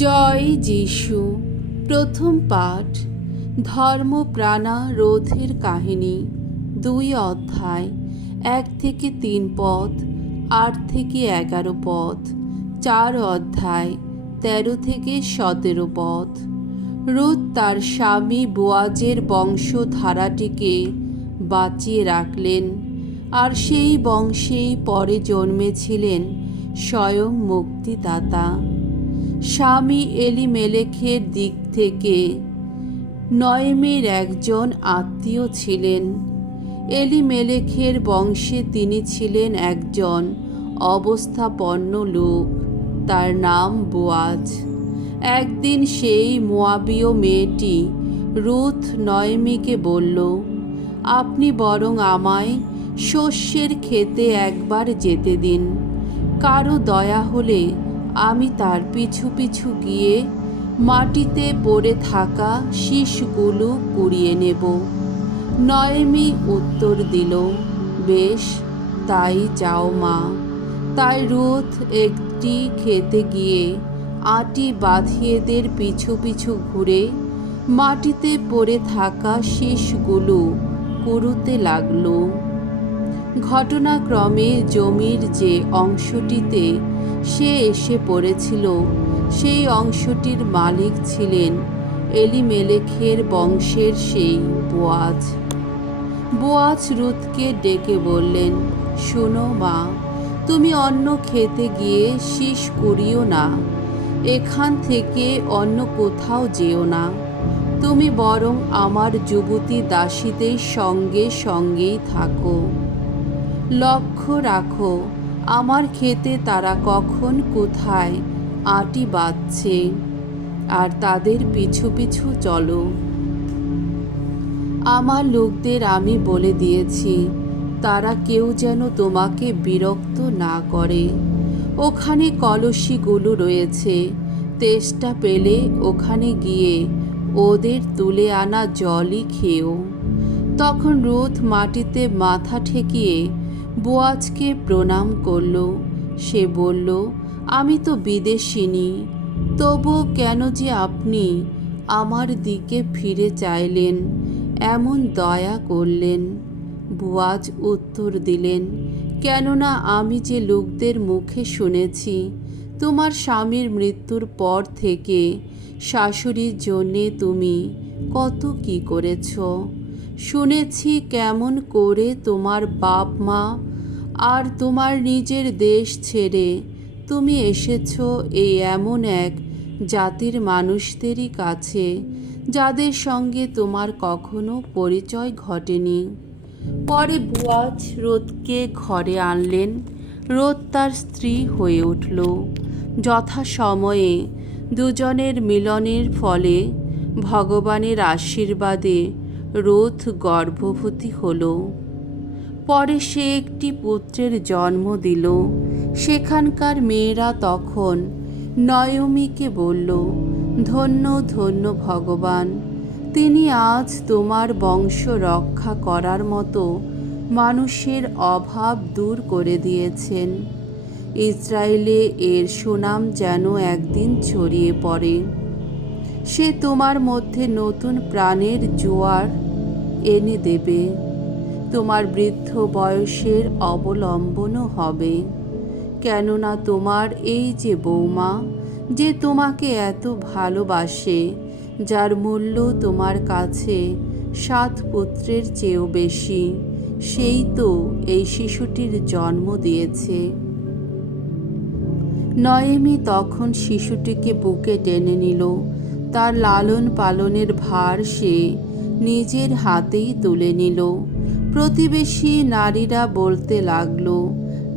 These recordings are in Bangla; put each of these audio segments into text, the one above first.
জয় যিশু। প্রথম পাঠ ধর্মপ্রাণা রোধের কাহিনী, 2 অধ্যায়, 1 থেকে 3 পদ, 8 থেকে 11 পদ, 4 অধ্যায়, 13 থেকে 17 পদ। রুথ তার স্বামী বোয়াজের বংশধারাটিকে বাঁচিয়ে রাখলেন, আর সেই বংশেই পরে জন্মেছিলেন স্বয়ং মুক্তিদাতা। স্বামী এলিমেলেকের দিক থেকে নয়েমির একজন আত্মীয় ছিলেন। এলিমেলেকের বংশে তিনি ছিলেন একজন অবস্থাপন্ন লোক, তার নাম বোয়াজ। একদিন সেই মোয়াবীয় মেয়েটি রুথ নয়েমিকে বলল, আপনি বরং আমায় শস্যের ক্ষেতে একবার যেতে দিন, কারো দয়া হলে আমি তার পিছু পিছু গিয়ে মাটিতে পড়ে থাকা শীষগুলো কুড়িয়ে নেব। নয়েমি উত্তর দিল, বেশ, তাই যাও মা। তাই রুথ একটি ক্ষেতে গিয়ে আঁটি বাঁধিয়েদের পিছু পিছু ঘুরে মাটিতে পড়ে থাকা শীষগুলো কুড়োতে লাগল। ঘটনাক্রমে জমির যে অংশটিতে সে এসে পড়েছিল সেই অংশটির মালিক ছিলেন এলিমেলেকের বংশের সেই বোয়াজ। বোয়াজ রুথকে ডেকে বললেন, শোনো মা, তুমি অন্য খেতে গিয়ে শীষ কুড়িও না, এখান থেকে অন্য কোথাও যেও না, তুমি বরং আমার যুবতী দাসীদের সঙ্গে সঙ্গেই থাকো। লক্ষ্য রাখো আমার ক্ষেতে তারা কখন কোথায় আঁটি বাঁধছে, আর তাদের পিছু পিছু চলো। আমার লোকদের আমি বলে দিয়েছি, তারা কেউ যেন তোমাকে বিরক্ত না করে। ওখানে কলসিগুলো রয়েছে, তেষ্টা পেলে ওখানে গিয়ে ওদের তুলে আনা জলই খেও। তখন রুথ মাটিতে মাথা ঠেকিয়ে বোয়াজকে প্রণাম করল। সে বলল, আমি তো বিদেশিনী, তবু কেন যে আপনি আমার দিকে ফিরে চাইলেন, এমন দয়া করলেন? বোয়াজ উত্তর দিলেন, কেননা আমি যে লোকদের মুখে শুনেছি তোমার স্বামীর মৃত্যুর পর থেকে শাশুড়ির জন্যে তুমি কত কি করেছ। শুনেছি কেমন করে তোমার বাপ মা আর তোমার নিজের দেশ ছেড়ে তুমি এসেছ এই এমন এক জাতির মানুষদেরই কাছে যাদের সঙ্গে তোমার কখনো পরিচয় ঘটেনি। পরে বোয়াজ রুথকে ঘরে আনলেন। রুথ তার স্ত্রী হয়ে উঠল। যথাসময়ে দুজনের মিলনের ফলে ভগবানের আশীর্বাদে রুথ গর্ভবতী হল। পরে সে একটি পুত্রের জন্ম দিল। সেখানকার মেয়েরা তখন নয়মিকে বলল, ধন্য ধন্য ভগবান, তিনি আজ তোমার বংশ রক্ষা করার মতো মানুষের অভাব দূর করে দিয়েছেন। ইসরায়েলে এর সুনাম যেন একদিন ছড়িয়ে পড়ে। সে তোমার মধ্যে নতুন প্রাণের জোয়ার এনে দেবে। তোমার বৃদ্ধ বয়সের অবলম্বনও হবে, কেননা তোমার এই যে বৌমা, যে তোমাকে এত ভালোবাসে, যার মূল্য তোমার কাছে 7 পুত্রের চেয়েও বেশি, সেই তো এই শিশুটির জন্ম দিয়েছে। নয়েমি তখন শিশুটিকে বুকে টেনে নিল। তার লালন পালনের ভার সে নিজের হাতেই তুলে নিল। প্রতিবেশী নারীরা বলতে লাগল,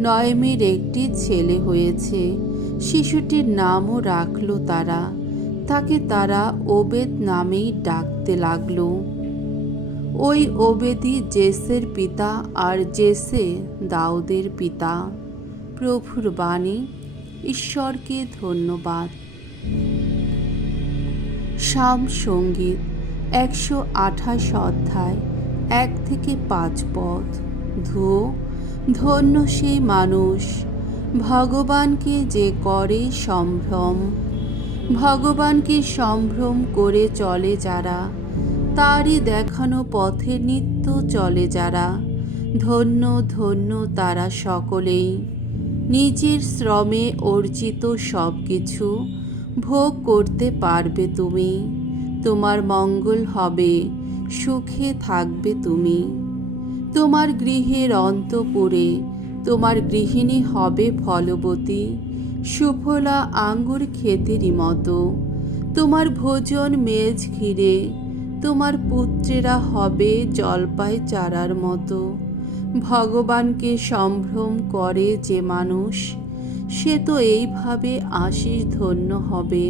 নয়েমির একটি ছেলে হয়েছে। শিশুটির নামও রাখল তারা। তাকে তারা ওবেদ নামেই ডাকতে লাগল। ওই ওবেদই জেসের পিতা, আর জেসে দাউদের পিতা। প্রভুর বাণী। ঈশ্বরকে ধন্যবাদ। সাম সঙ্গীত 128 অধ্যায়, 1 থেকে 5 পদ। ধন্য সেই মানুষ ভগবানকে যে করে সম্ভ্রম। ভগবানকে সম্ভ্রম করে চলে যারা, তারই দেখানো পথে নিত্য চলে যারা, ধন্য ধন্য তারা সকলেই। নিজের শ্রমে অর্জিত সব কিছু ভোগ করতে পারবে তুমি। তোমার মঙ্গল হবে, সুখে থাকবে তুমি। তোমার গৃহের অন্তঃপুরে তোমার গৃহিণী হবে ফলবতী, সুফলা আঙ্গুর ক্ষেতেরই মতো। তোমার ভোজন মেজ ঘিরে তোমার পুত্রেরা হবে জলপাই চারার মতো। ভগবানকে সম্ভ্রম করে যে মানুষ, সে তো এইভাবে আশীষ ধন্য হবে।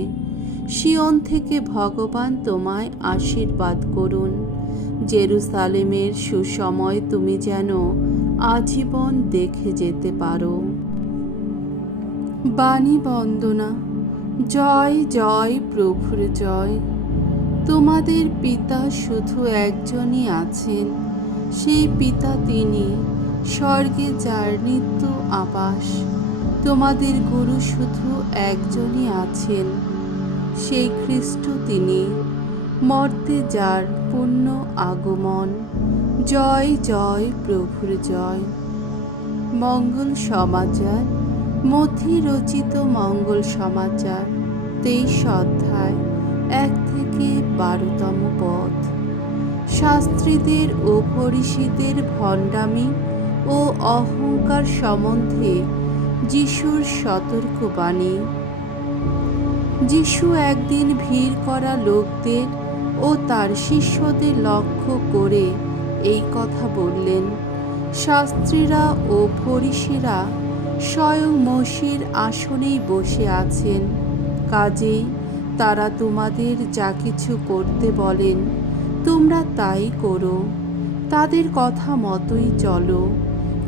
সিয়ন থেকে ভগবান তোমায় আশীর্বাদ করুন। জেরুসালেমের সুসময় তুমি যেন আজীবন দেখে যেতে পারো। বাণী বন্দনা। জয় জয় প্রভুর জয়। তোমাদের পিতা শুধু একজনই আছেন, সেই পিতা তিনি, স্বর্গে যার নিত্য আবাস। তোমাদের গুরু শুধু একজনই আছেন, সেই খ্রিস্ট তিনি, মর্তে যার পুণ্য আগমন। জয় জয় প্রভুর জয়। মঙ্গল সমাচার। মথি রচিত মঙ্গল সমাচার 23 অধ্যায় 1 থেকে 12তম পদ। শাস্ত্রীদের ও ফরিসীদের ভণ্ডামি ও অহংকার সম্বন্ধে যিশুর সতর্কবাণী। যিশু একদিন ভিড় করা লোকদের ও তার শিষ্যদের লক্ষ্য করে এই কথা বললেন। শাস্ত্রীরা ও ফরিসীরা স্বয়ং মসির আসনেই বসে আছেন, কাজেই তারা তোমাদের যা কিছু করতে বলেন তোমরা তাই করো, তাদের কথা মতোই চলো।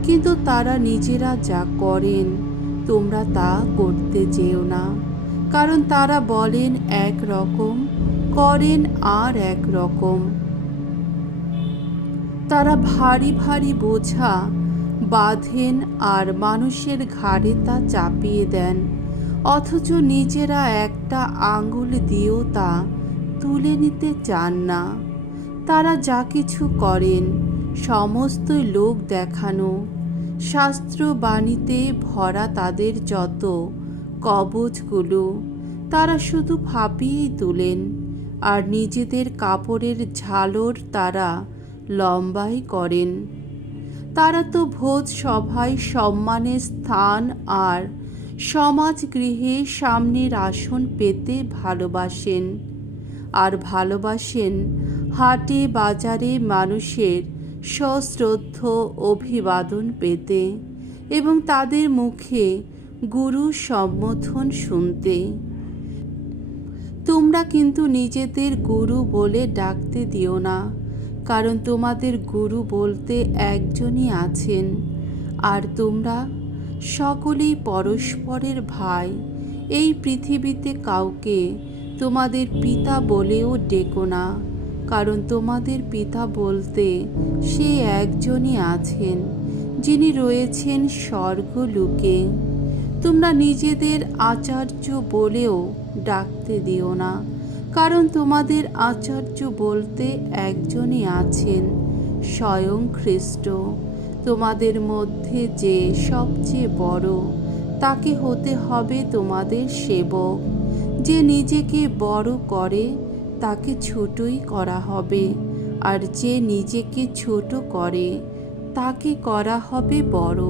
কিন্তু তারা নিজেরা যা করেন তোমরা তা করতে যেও না, কারণ তারা বলেন এক রকম, করেন আর এক রকম। তারা ভারী ভারী বোঝা বাঁধেন আর মানুষের ঘাড়ে তা চাপিয়ে দেন, অথচ নিজেরা একটা আঙ্গুল দিয়েও তা তুলে নিতে চান না। তারা যা কিছু করেন সমস্ত লোক দেখানো। শাস্ত্রবাণীতে ভরা তাদের যত কবচগুলো তারা শুধু ফাঁপিয়েই তোলেন, আর নিজেদের কাপড়ের ঝালর তারা লম্বাই করেন। তারা তো ভোজ সভায় সম্মানের স্থান আর সমাজ গৃহে সামনের আসন পেতে ভালোবাসেন, আর ভালোবাসেন হাটে বাজারে মানুষের সশ্রদ্ধ অভিবাদন পেতে এবং তাদের মুখে গুরু সম্বোধন শুনতে। তোমরা কিন্তু নিজেদের গুরু বলে ডাকতে দিও না, কারণ তোমাদের গুরু বলতে একজনই আছেন, আর তোমরা সকলেই পরস্পরের ভাই। এই পৃথিবীতে কাউকে তোমাদের পিতা বলেও ডেকো না, কারণ তোমাদের পিতা বলতে সে একজনই আছেন, যিনি রয়েছেন স্বর্গলোকে। তোমরা নিজেদের আচার্য বলেও ডাকতে দিও না, কারণ তোমাদের আচার্য বলতে একজনই আছেন, স্বয়ং খ্রিস্ট। তোমাদের মধ্যে যে সবচেয়ে বড় তাকে হতে হবে তোমাদের সেবক। যে নিজেকে বড় করে তাকে ছোটই করা হবে, আর যে নিজেকে ছোট করে তাকে করা হবে বড়।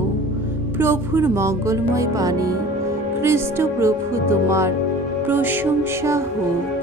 প্রভুর মঙ্গলময় বাণী। খ্রিস্ট প্রভু তোমার প্রশংসা হোক।